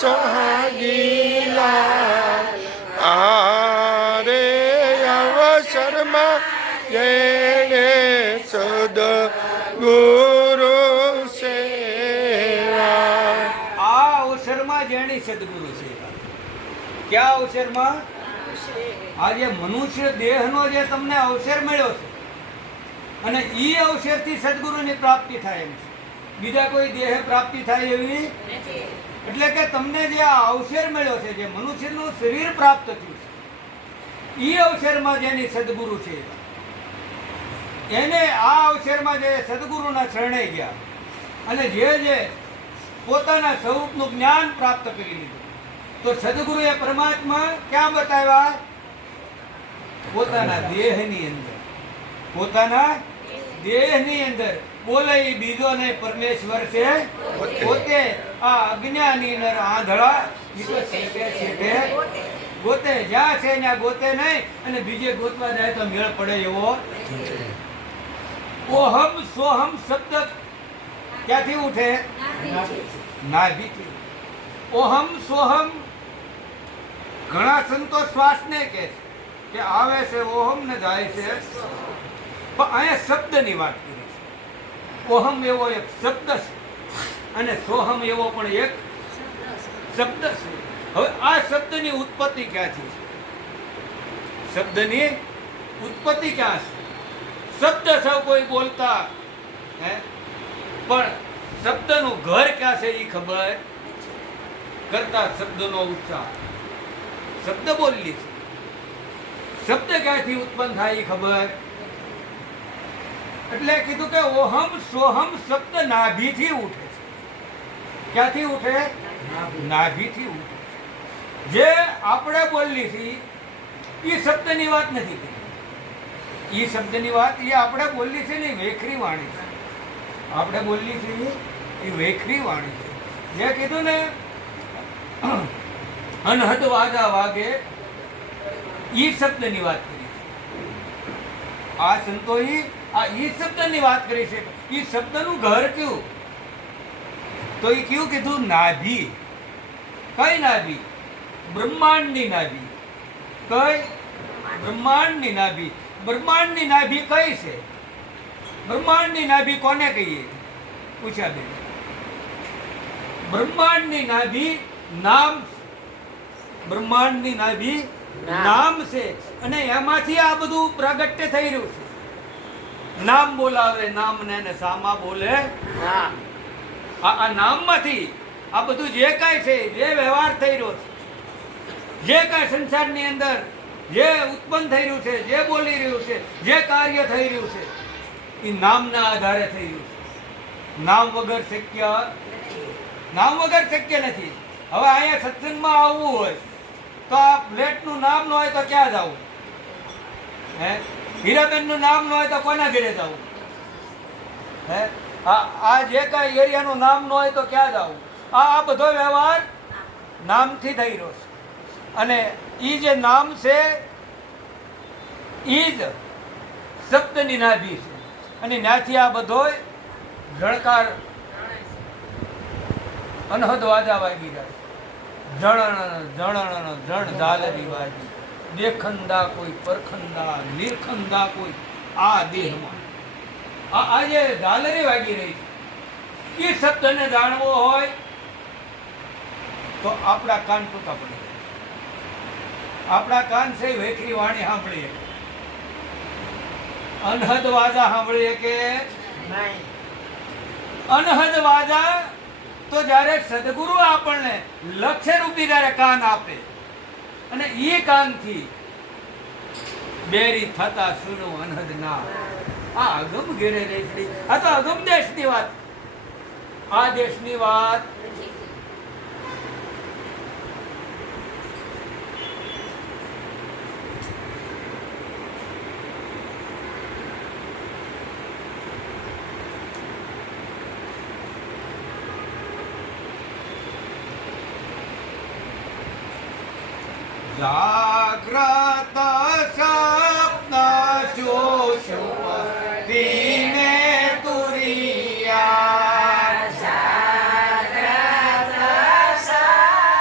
સોહાગીલા આરે અવસરમાં જેને સદગુરુ સેવા આ અવસરમાં જેની સદગુરુ સેવા ક્યાં અવસરમાં આ જે મનુષ્ય દેહનો જે તમને અવસર મળ્યો છે અને ઈ અવસરથી સદગુરુની પ્રાપ્તિ થાય એમ છે બીજા કોઈ દેહ પ્રાપ્તિ થાય એવી એટલે કે તમને જે આ અવસર મળ્યો છે જે મનુષ્યનું શરીર પ્રાપ્ત થયું છે ઈ અવસરમાં જેની સદગુરુ છે એને આ અવસરમાં જે સદગુરુના શરણે ગયા અને જે પોતાના સ્વરૂપનું જ્ઞાન પ્રાપ્ત કરી લીધું તો સદગુરુએ પરમાત્મા ક્યાં બતાવ્યા પોતાના દેહની અંદર પોતાના દેહની અંદર બોલે એ બીજો નહીં પરમેશ્વર છે પોતે આ અજ્ઞાની નર આંધળા ગોતે જ્યાં છે ત્યાં ગોતે નહીં અને બીજે ગોતવા જાય તો મેળ પડે એવો ઓહમ સોહમ શબ્દ ક્યાંથી ઉઠે નાભીથી ઓહમ સોહમ ઘણા સંતો શ્વાસને કહે છે કે આવે છે ઓહમ ને જાય છે પણ અહીંયા શબ્દની વાત કરી છે ઓહમ એવો એક શબ્દ છે અને સોહમ એવો પણ એક શબ્દ છે હવે આ શબ્દની ઉત્પત્તિ ક્યાંથી છે શબ્દની ઉત્પત્તિ ક્યાં છે શબ્દ સૌ કોઈ બોલતા હે પણ શબ્દનું ઘર ક્યાં છે એ ખબર કરતા શબ્દનો ઉત્સાહ શબ્દ બોલી છે શબ્દ ક્યાંથી ઉત્પન્ન થાય એ ખબર એટલે કીધું કે ઓહમ સોહમ શબ્દ નાભીથી ઉઠે છે ક્યાંથી ઉઠે નાભીથી ઉઠે જે આપણે બોલી છીએ એ શબ્દની વાત નથી કરી એ શબ્દની વાત એ આપણે બોલી છે ને વેખરી વાણી છે આપણે બોલી છે એ વેખરી વાણી છે જે કીધું ને અનહદ વાજા વાગે ઈ શબ્દની વાત કરી છે આ સંતોએ આ ઈ શબ્દની વાત કરી છે ઈ શબ્દનું ઘર કયું તો એ કયું કીધું નાભી કઈ નાભી બ્રહ્માંડની નાભી કઈ બ્રહ્માંડની નાભી બ્રહ્માંડની નાભી કઈ છે બ્રહ્માંડની નાભી કોને કહીએ પૂછ્યા બેન બ્રહ્માંડની નાભી નામ બ્રહ્માંડની નાભી નામ છે અને એમાંથી આ બધું પ્રાગટ્ય થઈ રહ્યું છે નામ બોલાવે નામ ને સામા બોલે આ નામમાંથી આ બધું જે કાંઈ છે જે વ્યવહાર થઈ રહ્યો છે જે કાંઈ સંસારની અંદર જે ઉત્પન્ન થઈ રહ્યું છે જે બોલી રહ્યું છે જે કાર્ય થઈ રહ્યું છે એ નામના આધારે થઈ રહ્યું છે નામ વગર શક્ય નથી હવે અહીંયા સત્સંગમાં આવવું હોય તો આ ફ્લેટનું નામ ન હોય તો ક્યાં જવું હે હીરાબેનનું નામ ન હોય તો કોના ઘરે જવું હે આ જે કાંઈ એરિયાનું નામ ન હોય તો ક્યાં જવું આ બધો વ્યવહાર નામથી થઈ રહ્યો છે અને એ જે નામ છે એ જ શબ્દની નાભી છે અને ત્યાંથી આ બધો ઝણકાર અનહદ વાજા વાગી જાય જણ ઝાલરી વાગી દેખંદા કોઈ પરખંદા નિરખંદા કોઈ આ દેહમાં આ જે ઝાલરી વાગી રહી છે એ શબ્દને જાણવો હોય તો આપણા કાન ટૂંકા પડે આપણા કાન છે વેખરી વાણી સાંભળીએ અનહદ વાજા સાંભળીએ કે અનહદ વાજા તો જ્યારે સદગુરુ આપણને લક્ષ્ય રૂપી જ્યારે કાન આપે અને એ કાનથી બેરી થતા સુનો અનહદ ના આ અગમ ઘેરે રહેતી આ તો અગમ દેશની વાત આ દેશની વાત જાગ્રત સ્વપ્ન સુષુપ્તિને તુરિયા જાગ્રત સ્વપ્ન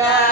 જય